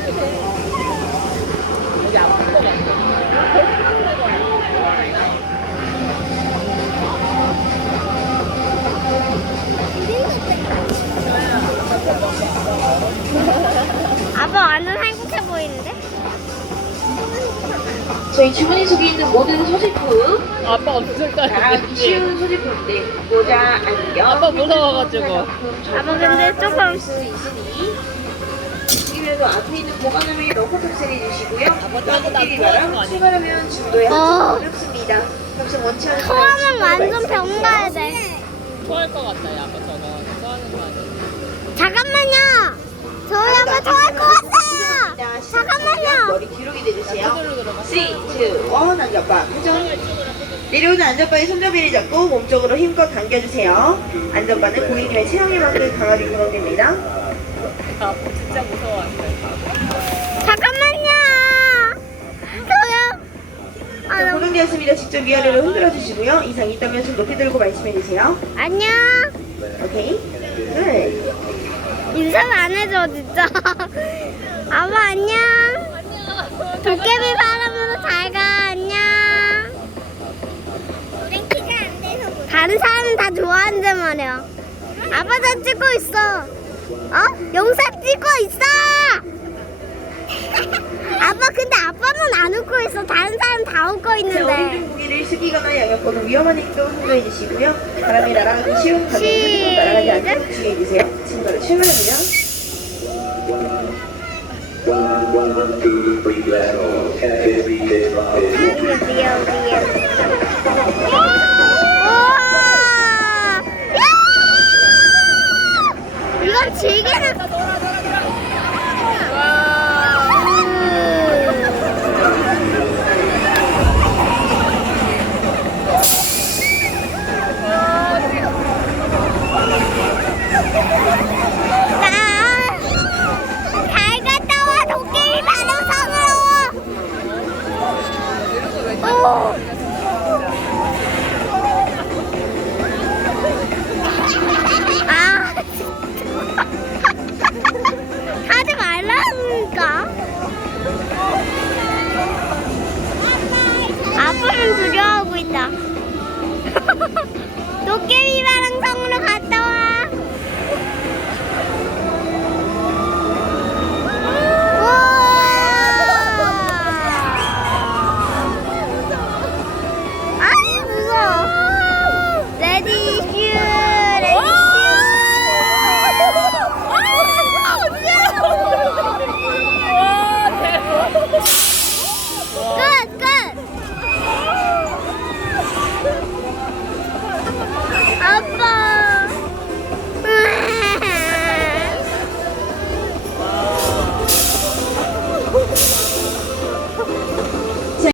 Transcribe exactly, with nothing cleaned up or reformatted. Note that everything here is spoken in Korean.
여기 아픈 거 같아. 아빠 완전 행복해 보이는데? 저희 주머니 속에 있는 모든 소지품 아빠가 무섭다. 나가기 쉬운 소지품인데 모자, 안경, 아빠 무서워가지고. 아빠 근데 조금 수 있으니 이외에도 앞에 있는 보관함에 넣고 탑승해 주시고요. 토끼리가랑 출발하면 중도에 어. 한참 어렵습니다. 탑승 원치 않은 토하면 완전 병 가야 돼. 토할 것 같다, 야, 아빠 저거. 토하는 거 아니야? 잠깐만요. 저희 아빠 토할 것 같아요. 잠깐만요. 머리 뒤로 기대주세요. 그대로 들어가. 삼, 이, 일 안전바 고정. 내려오는 안전바에 손잡이를 잡고 몸쪽으로 힘껏 당겨주세요. 안전바는 고객님의 체형에 맞게 강하게 구성됩니다. 아빠 진짜 무서워한다. 잠깐만요. 저요. 아, 자, 너무... 고정되었습니다. 직접 위아래로 흔들어 주시고요. 이상 있다면 손 높이 들고 말씀해 주세요. 안녕. 오케이. 네. 인사를 안 해줘 진짜. 아빠 안녕. 도깨비 바람으로 잘 가. 안녕. 다른 사람은 다 좋아하는데 말이야. 아빠 다 찍고 있어. 어? 영상 찍고 있어. 아빠 근데 아빠만 안 웃고 있어. 다른 사람 다 웃고 자, 있는데. 오른쪽 고개를 숙이거나 양옆보는 위험한 행동 삼가해 주시고요. 바람이 날아가기 쉬운 가격 흐리고 날아가지 않도록 주의해 주세요. 친구를 출발합니다. One, one, one, two, three, let's go. Every day, every day. 귀여워 귀여워. 우와! 야! 이건 즐기는. 잘 갔다 와 도깨비 바람성으로. 오. 아, 하지 말라니까. 아빠는 두려워하고 있다. 도깨비 바람성